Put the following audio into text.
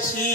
así.